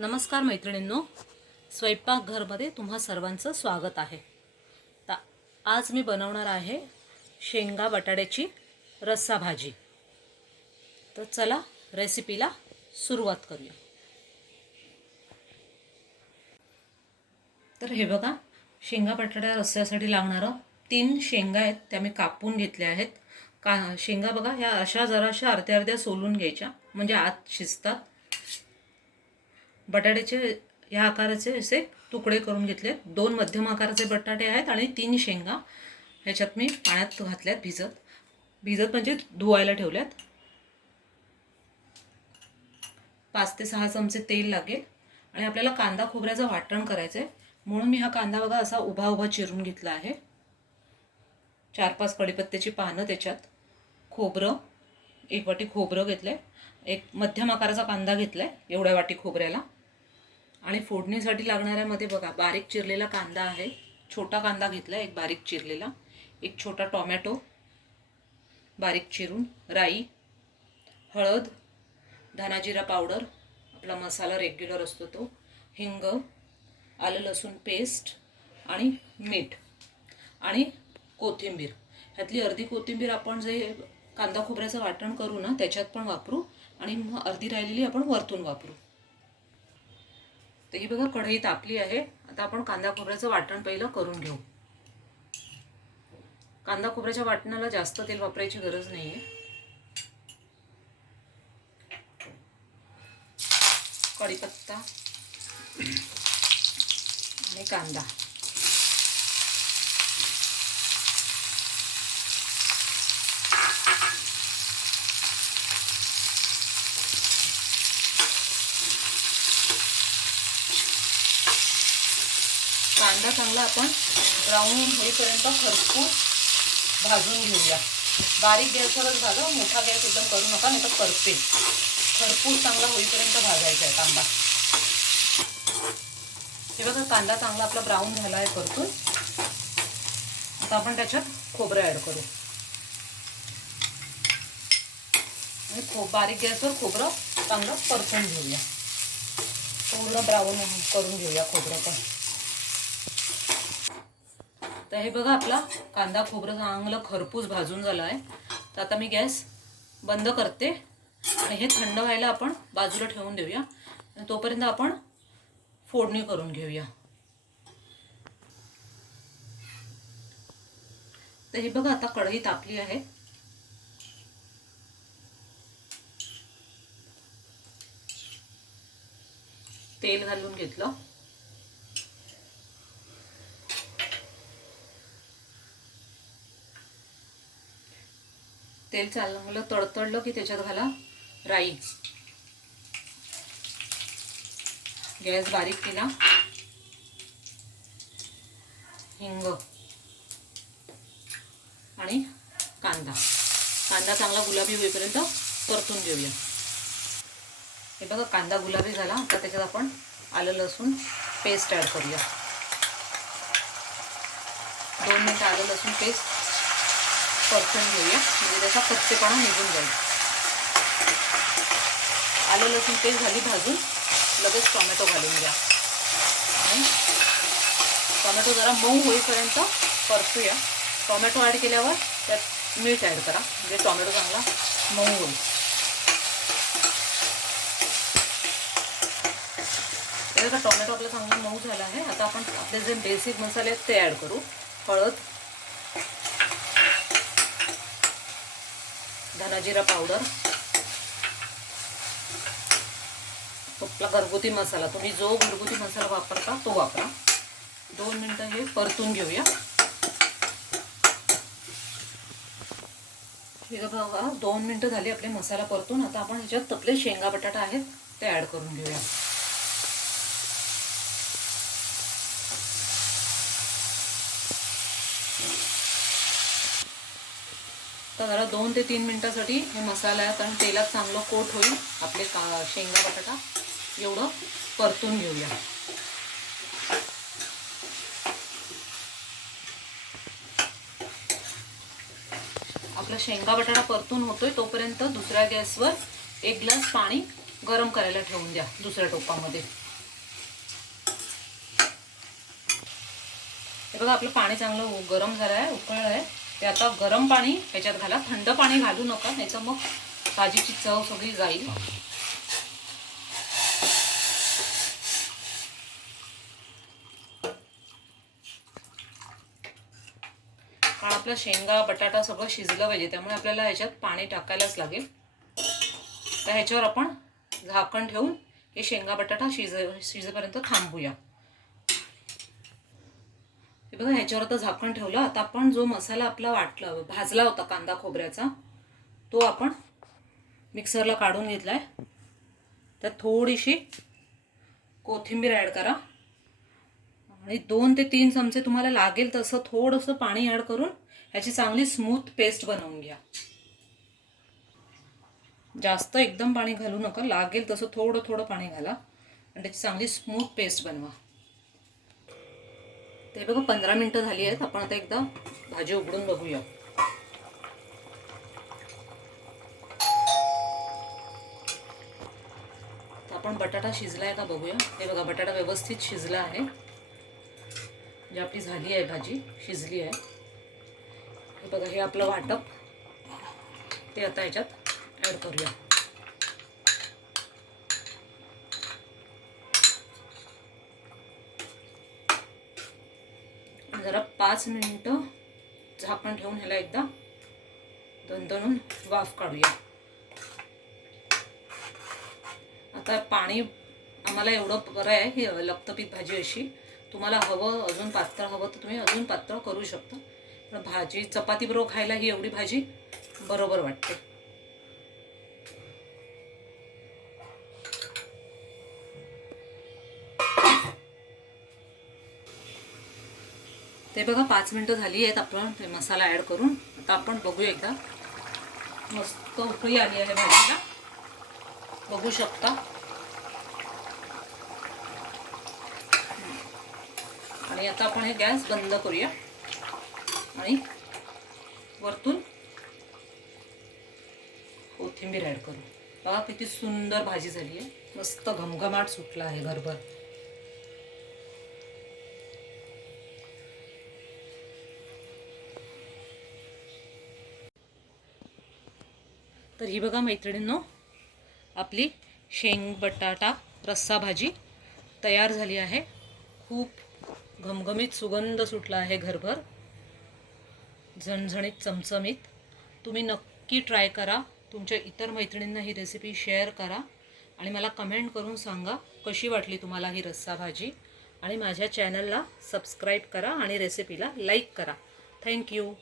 नमस्कार मैत्रिणींनो, स्वयंपाकघरमध्ये तुम्हा सर्वांचं स्वागत आहे। तर आज मी बनवणार आहे शेंगा बटाट्याची रस्सा भाजी। तर चला रेसिपीला सुरुवात करूया। तर हे बघा, शेंगा बटाट्या रस्स्यासाठी लागणारं 3 शेंगा आहेत, त्या मी कापून घेतल्या आहेत। शेंगा बघा, ह्या अशा जराशा अर्ध्या अर्ध्या सोलून घ्यायच्या, म्हणजे आत शिजतात। बटाट्याचे ह्या आकाराचे असे तुकडे करून घेतलेत। 2 मध्यम आकाराचे बटाटे आहेत आणि 3 शेंगा ह्याच्यात मी पाण्यात घातल्यात भिजत म्हणजे धुवायला ठेवल्यात। 5 ते 6 चमचे तेल लागेल आणि आपल्याला कांदा खोबऱ्याचं वाटण करायचंय, म्हणून मी हा कांदा बघा असा उभा उभा चिरून घेतला आहे। 4-5 कढीपत्त्याची पानं, त्याच्यात खोबरं, 1 वाटी खोबरं घेतलंय, एक मध्यम आकाराचा कांदा घेतलाय एवढ्या वाटी खोबऱ्याला। आणि फोडणीसाठी लागणाऱ्यामध्ये बघा, बारीक चिरलेला कांदा आहे, छोटा कांदा घेतलाय एक बारीक चिरलेला, एक छोटा टोमॅटो बारीक चिरून, राई, हळद, धना जिरा पावडर, आपला मसाला रेग्युलर असतो तो, हिंग, आलं लसूण पेस्ट आणि मीठ आणि कोथिंबीर। ह्यातली अर्धी कोथिंबीर आपण जे कांदा खोबऱ्याचं वाटण करू ना त्याच्यात पण वापरू आणि मग अर्धी राहिलेली आपण वरतून वापरू। तर ही बघा कढई तापली आहे, आता आपण कांदा खोबऱ्याचं वाटण पहिलं करून घेऊ। कांदा खोबऱ्याच्या वाटणाला जास्त तेल वापरायची गरज नाहीये। कढीपत्ता आणि कांदा, कांदा चांगला आपण ब्राऊन होईपर्यंत खरपूस भाजून घेऊया। बारीक गॅसवरच भाजा, मोठा गॅस एकदम करू नका, नाही तर करपे। खरपूस चांगला होईपर्यंत भाजायचा आहे कांदा। हे बघा, कांदा चांगला आपला ब्राऊन झाला आहे परतून। आता आपण त्याच्यात खोबरं ॲड करू आणि बारीक गॅसवर खोबरं चांगलं परतून घेऊया, पूर्ण ब्राऊन करून घेऊया खोबरं पण। तर हे बघा, आपला कांदा खोबरं चांगलं खरपूस भाजून झालं आहे। तर आता मी गॅस बंद करते आणि हे थंड व्हायला आपण बाजूला ठेवून देऊया, तोपर्यंत आपण फोडणी करून घेऊया। तर हे बघा, आता कढई तापली आहे, तेल घालून घेतलं, तेल चांगलं तडतडलं की त्याच्यात घाला राई, गॅस बारीक केला, हिंग आणि कांदा चांगला गुलाबी होईपर्यंत परतून घेऊया। हे बघा, कांदा गुलाबी झाला, आता त्याच्यात आपण आलं लसूण पेस्ट ॲड करूया। 2 मिनिट आलं लसूण पेस्ट परतून घेऊया, म्हणजे त्याचा कच्चेपणा निघून जाईल। आलं लसूण पेस्ट झाली भाजून, लगेच टोमॅटो घालून घ्या आणि टोमॅटो जरा मऊ होईपर्यंत परतूया। टोमॅटो ॲड केल्यावर त्यात मीठ ॲड करा, म्हणजे टोमॅटो चांगला मऊ होईल। आता टोमॅटो आपला चांगला मऊ झाला आहे, आता आपण आपले जे बेसिक मसाले आहेत ते ॲड करू। हळद, धना जिरा पावडर, आपला घरगुती मसाला, तुम्ही जो घरगुती मसाला वापरता तो वापरा। 2 मिनिटं हे परतून घेऊया। हे बघा, 2 मिनिटं झाली आपले मसाला परतून। आता आपण ह्याच्यात आपले शेंगा बटाटा आहेत ते ॲड करून घेऊया। तर जरा 2 ते 3 मिनिटांसाठी हे मसाल्यात आणि तेलात चांगलं कोट होईल आपले शेंगा बटाटा, एवढं परतून घेऊया। आपला शेंगा बटाटा परतून होतोय तोपर्यंत दुसऱ्या गॅसवर 1 ग्लास पाणी गरम करायला ठेवून द्या दुसऱ्या टोपामध्ये। हे बघा आपलं पाणी चांगलं गरम झालं आहे, उकळलं आहे. ते आता गरम पाणी ह्याच्यात घाला, थंड पाणी घालू नका, नाही तर मग भाजीची चव सगळी जाईल. कारण आपलं शेंगा बटाटा सगळं शिजलं पाहिजे, त्यामुळे आपल्याला ह्याच्यात पाणी टाकायलाच लागेल. तर ह्याच्यावर आपण झाकण ठेवून हे शेंगा बटाटा शिजेपर्यंत थांबूया. हे बघा ह्याच्यावर आता झाकण ठेवलं. आता आपण जो मसाला आपला भाजला होता कांदा खोबऱ्याचा, तो आपण मिक्सरला काढून घेतलाय. त्यात थोडीशी कोथिंबीर ॲड करा आणि 2 ते 3 चमचे तुम्हाला लागेल तसं थोडंसं पाणी ॲड करून ह्याची चांगली स्मूथ पेस्ट बनवून घ्या. जास्त एकदम पाणी घालू नका, लागेल तसं थोडं थोडं पाणी घाला आणि त्याची चांगली स्मूथ पेस्ट बनवा. ते बघा 15 मिनटं झाली आहेत. आपण आता एकदा भाजी उघडून बघूया. तर आपण बटाटा शिजला आहे का बघूया. हे बघा बटाटा व्यवस्थित शिजला आहे. म्हणजे आपली झाली आहे भाजी, शिजली आहे. हे बघा हे आपलं वाटप ते आता ह्याच्यात ॲड करूया. जरा 5 मिनिटं झाकण ठेवून ह्याला एकदा दणदणून वाफ काढूया. आता पाणी आम्हाला एवढं बरं आहे, ही लपतपीत भाजी अशी. तुम्हाला हवं अजून पातळ हवं तर तुम्ही अजून पातळ करू शकता, पण भाजी चपाती बरोबर खायला ही एवढी भाजी बरोबर वाटते. ते बघा 5 मिनिटं झाली आहेत. आपण ते मसाला ॲड करून आता आपण बघूया एकदा. मस्त उकळी आली आहे भाजीला, बघू शकता. आणि आता आपण हे गॅस बंद करूया आणि वरतून कोथिंबीर ॲड करू. बघा किती सुंदर भाजी झाली आहे, मस्त घमघमाट सुटला आहे घरभर. तर ही बघा मैत्रिणींनो, आपली शेंग बटाटा रस्सा भाजी तयार झाली आहे. खूप घमघमीत सुगंध सुटला आहे घरभर, झणझणीत चमचमीत. तुम्ही नक्की ट्राय करा. तुमच्या इतर मैत्रिणींना ही रेसिपी शेअर करा आणि मला कमेंट करून सांगा कशी वाटली तुम्हाला ही रस्सा भाजी. आणि माझ्या चॅनलला सबस्क्राईब करा आणि रेसिपीला लाईक करा. थँक्यू.